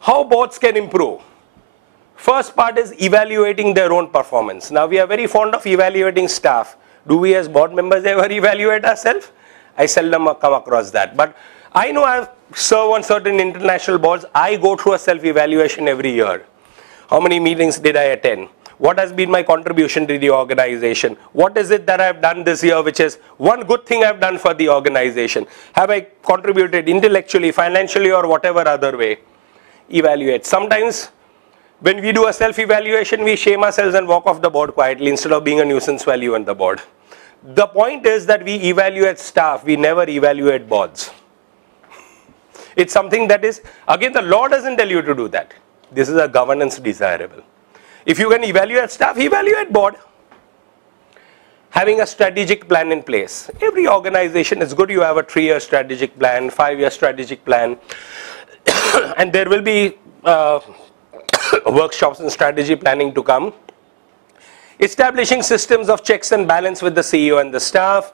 How boards can improve? First part is evaluating their own performance. Now we are very fond of evaluating staff. Do we as board members ever evaluate ourselves? I seldom come across that. But I know I've served on certain international boards. I go through a self-evaluation every year. How many meetings did I attend? What has been my contribution to the organization? What is it that I've done this year which is one good thing I've done for the organization? Have I contributed intellectually, financially, or whatever other way? Evaluate. Sometimes when we do a self-evaluation, we shame ourselves and walk off the board quietly instead of being a nuisance value on the board. The point is that we evaluate staff, we never evaluate boards. It's something that is, again, the law doesn't tell you to do that. This is a governance desirable. If you can evaluate staff, evaluate board. Having a strategic plan in place. Every organization is good. You have a 3-year strategic plan, 5-year strategic plan, and there will be workshops and strategy planning to come. Establishing systems of checks and balance with the CEO and the staff.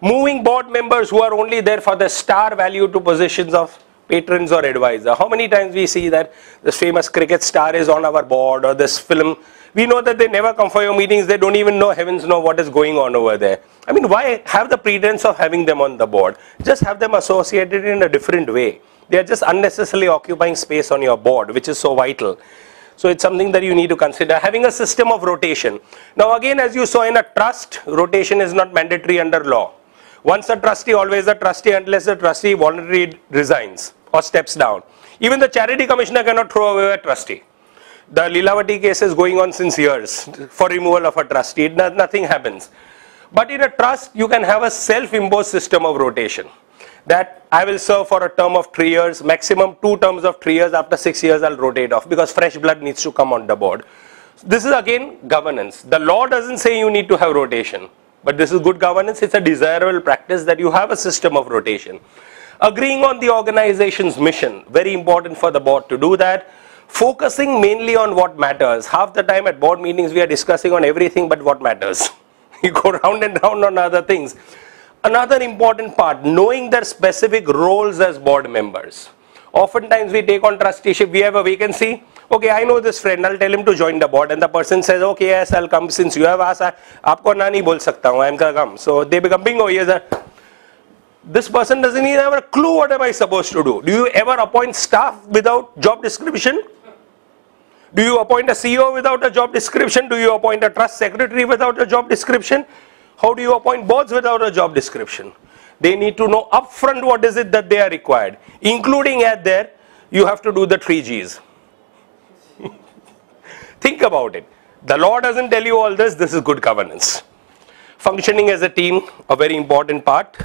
Moving board members who are only there for the star value to positions of patrons or advisor. How many times we see that this famous cricket star is on our board, or this film, we know that they never come for your meetings, they don't even know, heavens know what is going on over there. I mean, why have the pretense of having them on the board? Just have them associated in a different way. They are just unnecessarily occupying space on your board, which is so vital. So it's something that you need to consider. Having a system of rotation. Now again, as you saw in a trust, rotation is not mandatory under law. Once a trustee, always a trustee, unless the trustee voluntarily resigns or steps down. Even the charity commissioner cannot throw away a trustee. The Lilavati case is going on since years for removal of a trustee. Nothing happens. But in a trust, you can have a self-imposed system of rotation. That I will serve for a term of 3 years, maximum 2 terms of 3 years. After 6 years, I'll rotate off because fresh blood needs to come on the board. This is again governance. The law doesn't say you need to have rotation. But this is good governance. It's a desirable practice that you have a system of rotation. Agreeing on the organization's mission. Very important for the board to do that. Focusing mainly on what matters. Half the time at board meetings, we are discussing on everything but what matters. You go round and round on other things. Another important part, knowing their specific roles as board members. Oftentimes we take on trusteeship, we have a vacancy. Okay, I know this friend, I'll tell him to join the board, and the person says, okay, yes, I'll come since you have asked. Aapko na nahi bol sakta hu, I'm gonna come. So they become bingo. This person doesn't even have a clue what am I supposed to do. Do you ever appoint staff without job description? Do you appoint a CEO without a job description? Do you appoint a trust secretary without a job description? How do you appoint boards without a job description? They need to know upfront what is it that they are required, including at there, you have to do the 3 Gs. Think about it. The law doesn't tell you all this. This is good governance. Functioning as a team, a very important part.